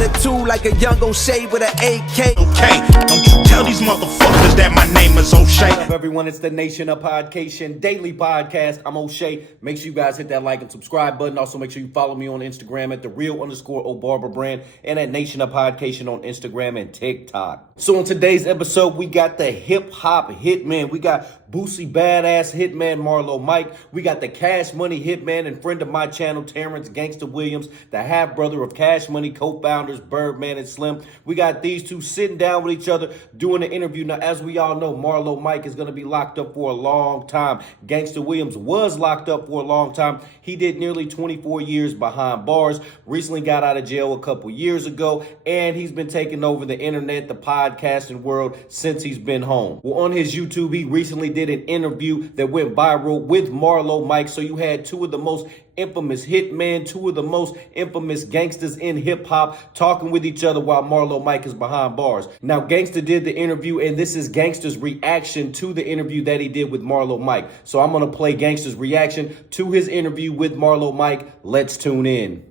with a 2 like a young O'Shea with an AK. Okay, don't you tell these motherfuckers that my name is O'Shea. What's up, everyone? It's the Nation of Podcation Daily Podcast. I'm O'Shea. Make sure you guys hit that like and subscribe button. Also, make sure you follow me on Instagram at @the_real_O'Barber and at Nation of Podcation on Instagram and TikTok. So on today's episode, we got the hip hop hitman. We got Boosie Badass hitman Marlo Mike. We got the Cash Money hitman and friend of my channel, Terrence Gangsta Williams, the half brother of Cash Money co-founders Birdman and Slim. We got these two sitting down with each other doing an interview. Now, as we all know, Marlo Mike is going to be locked up for a long time. Gangsta Williams was locked up for a long time. He did nearly 24 years behind bars, recently got out of jail a couple years ago, and he's been taking over the internet, the podcasting world since he's been home. Well, on his YouTube, he recently did an interview that went viral with Marlo Mike. So you had two of the most infamous hitmen, two of the most infamous gangsters in hip hop talking with each other while Marlo Mike is behind bars. Now, Gangsta did the interview, and this is Gangsta's reaction to the interview that he did with Marlo Mike. So I'm going to play Gangsta's reaction to his interview with Marlo Mike. Let's tune in.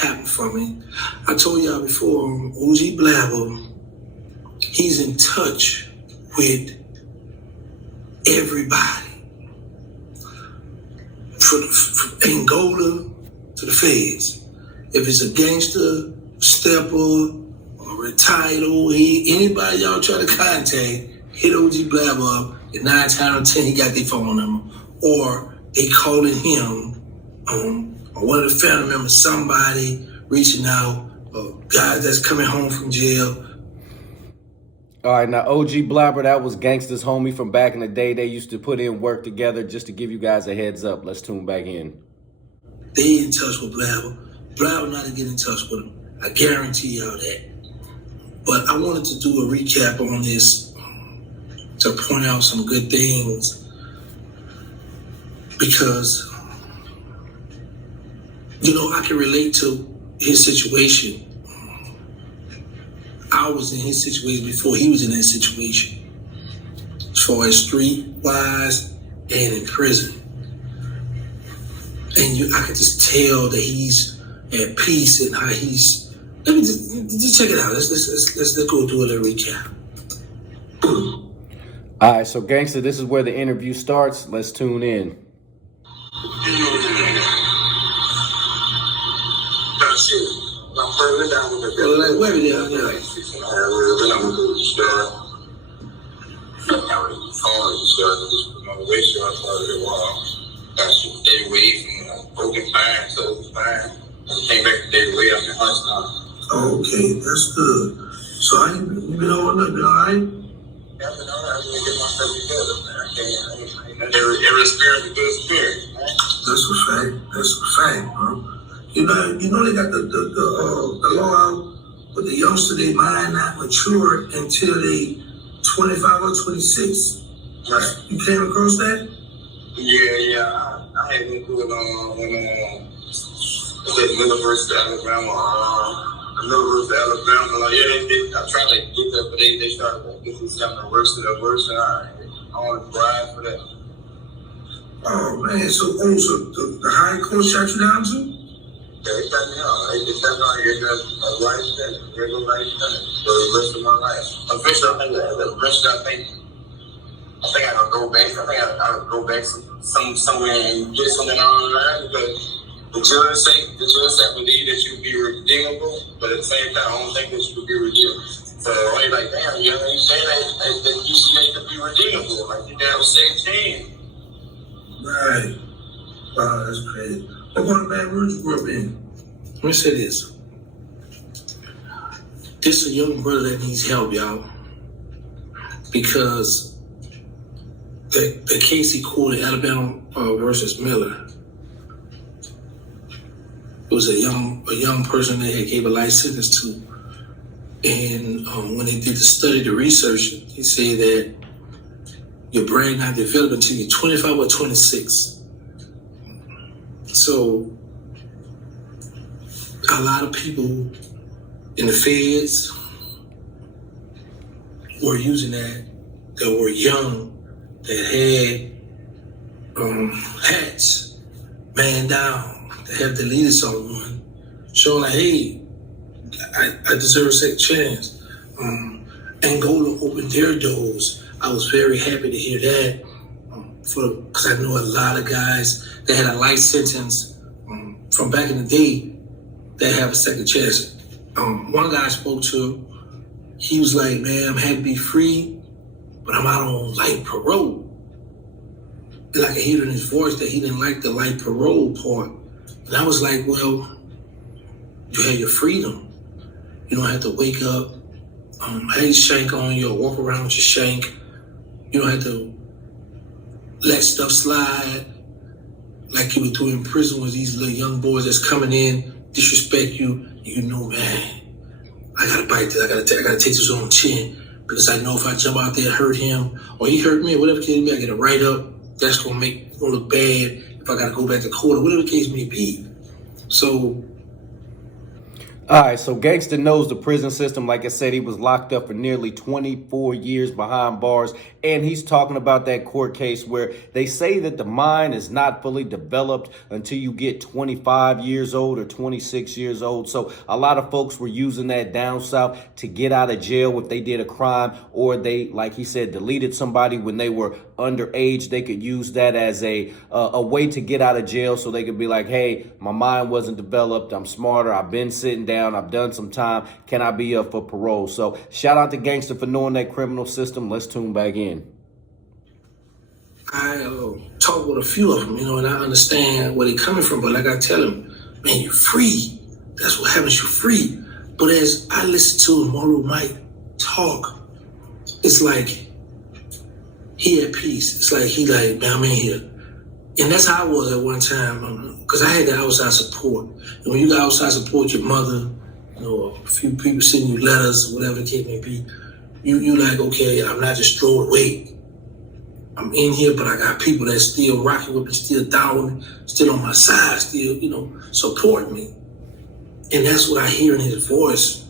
Happened for me. I told y'all before, OG Blabber, he's in touch with everybody. From Angola to the feds. If it's a gangster, stepper, or retired old head, anybody y'all try to contact, hit OG Blabber up, and 9 times out of 10 he got their phone number. Or they calling him, or one of the family members, somebody reaching out, guys that's coming home from jail. All right, now OG Blabber, that was Gangsta's homie from back in the day. They used to put in work together. Just to give you guys a heads up, let's tune back in. They in touch with Blabber. Blabber not to get in touch with him. I guarantee y'all that. But I wanted to do a recap on this to point out some good things because, you know, I can relate to his situation. I was in his situation before he was in that situation, as far as street-wise and in prison. And I could just tell that he's at peace and how he's. Let me just check it out. Let's go do a little recap. All right, so Gangsta, this is where the interview starts. Let's tune in. Okay, that's good. So you been all right? Been all right? Yeah, I've been all right. I'm gonna get myself together, man. I can't. Every spirit is a good spirit, man. That's a fact. That's a fact, bro. You know they got the law out with the youngster, they mind not mature until they 25 or 26. Right. You came across that? Yeah. I had been through it when University of Alabama. University of Alabama, like I tried to get there, but they started getting something worse and worse, and I want to ride for that. Oh man, so the high court shot you down too? Yeah, they cut me out. They cut me out. You're just a life sentence, regular life sentence for the rest of my life. Eventually, I think I gotta go back. I think I gotta go back somewhere and get something online because. The judge said believe that you be redeemable, but at the same time, I don't think that you could be redeemable. So I'm like, damn, you saying that you see that you could be redeemable, like you down 16. Right. Wow, that's crazy. What part of Baton Rouge you grew up in? Let me say this. This is a young brother that needs help, y'all. Because the case he quoted, Alabama versus Miller, it was a young person that he gave a life sentence to. And when they did the study, the research, he said that your brain not developed until you're 25 or 26. So a lot of people in the feds were using that were young, that had hats, man down, that have deleted someone, showing like, hey, I deserve a second chance. Angola opened their doors. I was very happy to hear that because I know a lot of guys that had a life sentence from back in the day that have a second chance. One guy I spoke to, he was like, man, I'm happy to be free, but I'm out on light parole. And I could hear in his voice that he didn't like the light parole part. And I was like, well, you have your freedom. You don't have to wake up, have your shank on you or walk around with your shank. You don't have to let stuff slide like you would do in prison with these little young boys that's coming in, disrespect you. You know, man, I gotta bite this. I gotta take this on the chin because I know if I jump out there and hurt him or he hurt me or whatever the case may be, I get a write up. That's gonna look bad if I gotta go back to court or whatever the case may be. So. All right, so Gangsta knows the prison system. Like I said, he was locked up for nearly 24 years behind bars. And he's talking about that court case where they say that the mind is not fully developed until you get 25 years old or 26 years old. So a lot of folks were using that down south to get out of jail if they did a crime or they, like he said, deleted somebody when they were underage. They could use that as a way to get out of jail so they could be like, hey, my mind wasn't developed. I'm smarter. I've been sitting down. I've done some time. Can I be up for parole? So shout out to Gangsta for knowing that criminal system. Let's tune back in. I talk with a few of them, and I understand where they're coming from. But like I tell them, man, you're free. That's what happens. You're free. But as I listen to Marlo Mike talk, it's like he at peace. It's like he like, man, I'm in here. And that's how I was at one time, because I had the outside support. And when you got outside support, your mother, a few people sending you letters, whatever the case may be, you like, okay, I'm not just throwing weight. I'm in here, but I got people that still rocking with me, still down with me, still on my side, still, supporting me. And that's what I hear in his voice.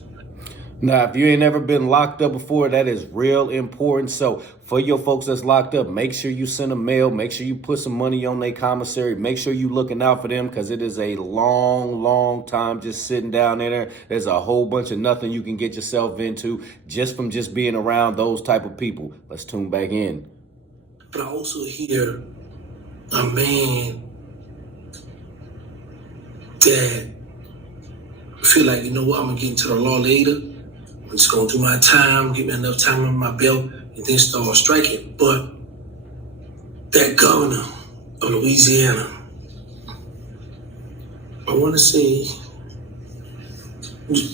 Now, if you ain't never been locked up before, that is real important. So for your folks that's locked up, make sure you send a mail. Make sure you put some money on their commissary. Make sure you looking out for them because it is a long, long time just sitting down there. There's a whole bunch of nothing you can get yourself into just from just being around those type of people. Let's tune back in. But I also hear a man that feel like, you know what, I'm going to get into the law later. I'm just going to do my time, get me enough time on my belt, and then start striking. But that governor of Louisiana, I want to say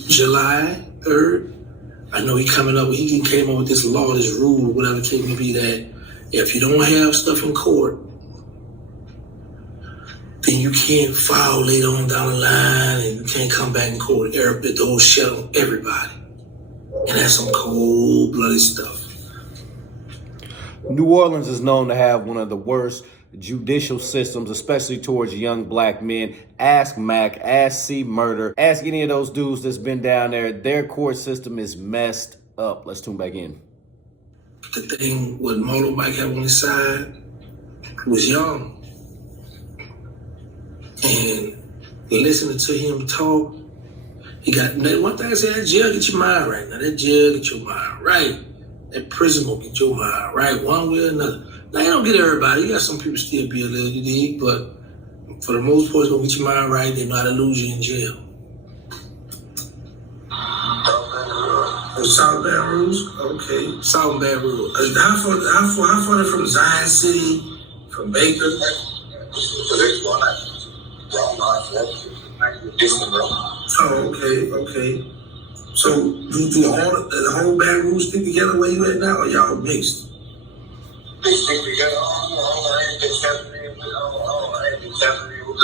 July 3rd, I know he came up with this law, this rule, whatever it case may be, that if you don't have stuff in court, then you can't file later on down the line and you can't come back in court. The door shut on everybody. And that's some cold-blooded stuff. New Orleans is known to have one of the worst judicial systems, especially towards young black men. Ask Mac, ask C Murder, ask any of those dudes that's been down there. Their court system is messed up. Let's tune back in. The thing what Marlo Mike had on his side was young. And listening to him talk, he got, one thing I said, that jail get your mind right. Now that jail get your mind right. That prison gonna get your mind right, one way or another. Now, you don't get everybody. You got some people still be a little, you dig, but for the most part, it's gonna get your mind right. They know how to lose you in jail. South Baton Rouge? Okay. South Baton Rouge. How far from Zion City, from Baker? Oh, okay. So, do the whole Baton Rouge stick together where you at now, or y'all mixed? They stick together. I ain't been tapping with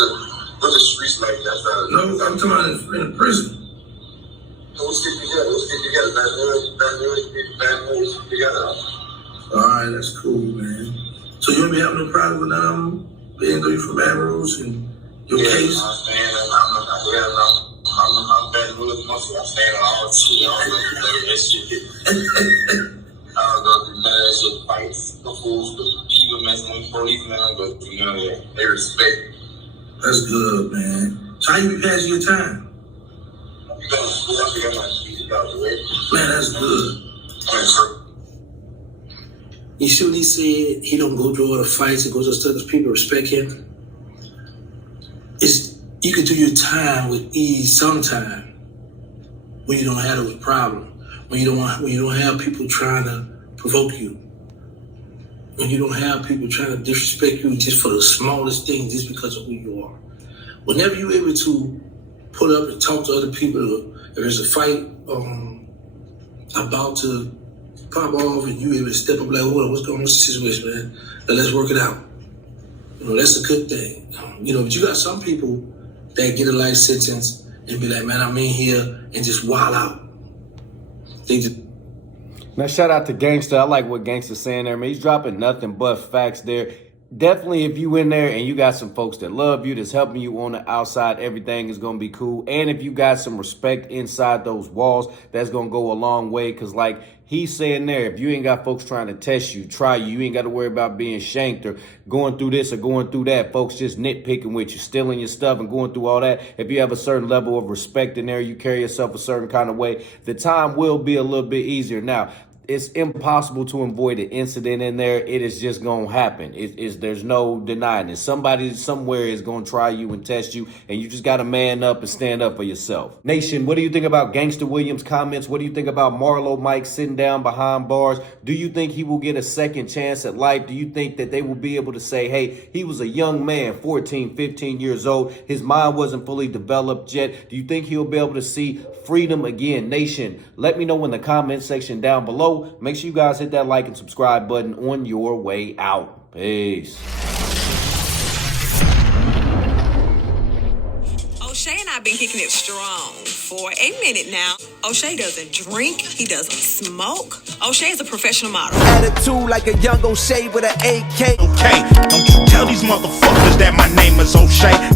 the streets like that. No, I'm talking about in the prison. We'll stick together. Baton Rouge stick together. All right, that's cool, man. So you don't be having no problem with being though you from Baton Rouge and your case? I'm Baton Rouge muscle. I'm staying on all shit. I don't know that shit. I don't know if that shit fights the fools, the people messing with policemen, but they respect. That's good, man. So how you be passing your time? You got to get my shit out the way. Man, that's good. Sir. You see what he said? He don't go through all the fights and goes to stuff because people respect him. You can do your time with ease sometime when you don't have those problems. When you don't have people trying to provoke you. When you don't have people trying to disrespect you just for the smallest thing, just because of who you are. Whenever you're able to pull up and talk to other people, if there's a fight about to pop off and you able to step up like, what's going on with the situation, man? Now let's work it out. You know, that's a good thing. But you got some people that get a life sentence and be like, man, I'm in here and just wild out. They just... Now, shout out to Gangsta. I like what Gangsta's saying there, man. He's dropping nothing but facts there. Definitely, if you in there and you got some folks that love you, that's helping you on the outside, everything is going to be cool. And if you got some respect inside those walls, that's going to go a long way. Because like he's saying there, if you ain't got folks trying to test you, try you, you ain't got to worry about being shanked or going through this or going through that. Folks just nitpicking with you, stealing your stuff and going through all that. If you have a certain level of respect in there, you carry yourself a certain kind of way, the time will be a little bit easier. Now, it's impossible to avoid an incident in there. It is just going to happen. There's no denying it. Somebody somewhere is going to try you and test you, and you just got to man up and stand up for yourself. Nation, what do you think about Gangsta Williams' comments? What do you think about Marlo Mike sitting down behind bars? Do you think he will get a second chance at life? Do you think that they will be able to say, hey, he was a young man, 14, 15 years old. His mind wasn't fully developed yet. Do you think he'll be able to see freedom again? Nation, let me know in the comment section down below. Make sure you guys hit that like and subscribe button on your way out. Peace. O'Shea and I have been kicking it strong for a minute now. O'Shea doesn't drink. He doesn't smoke. O'Shea is a professional model. Attitude like a young O'Shea with an AK. Okay, don't you tell these motherfuckers that my name is O'Shea.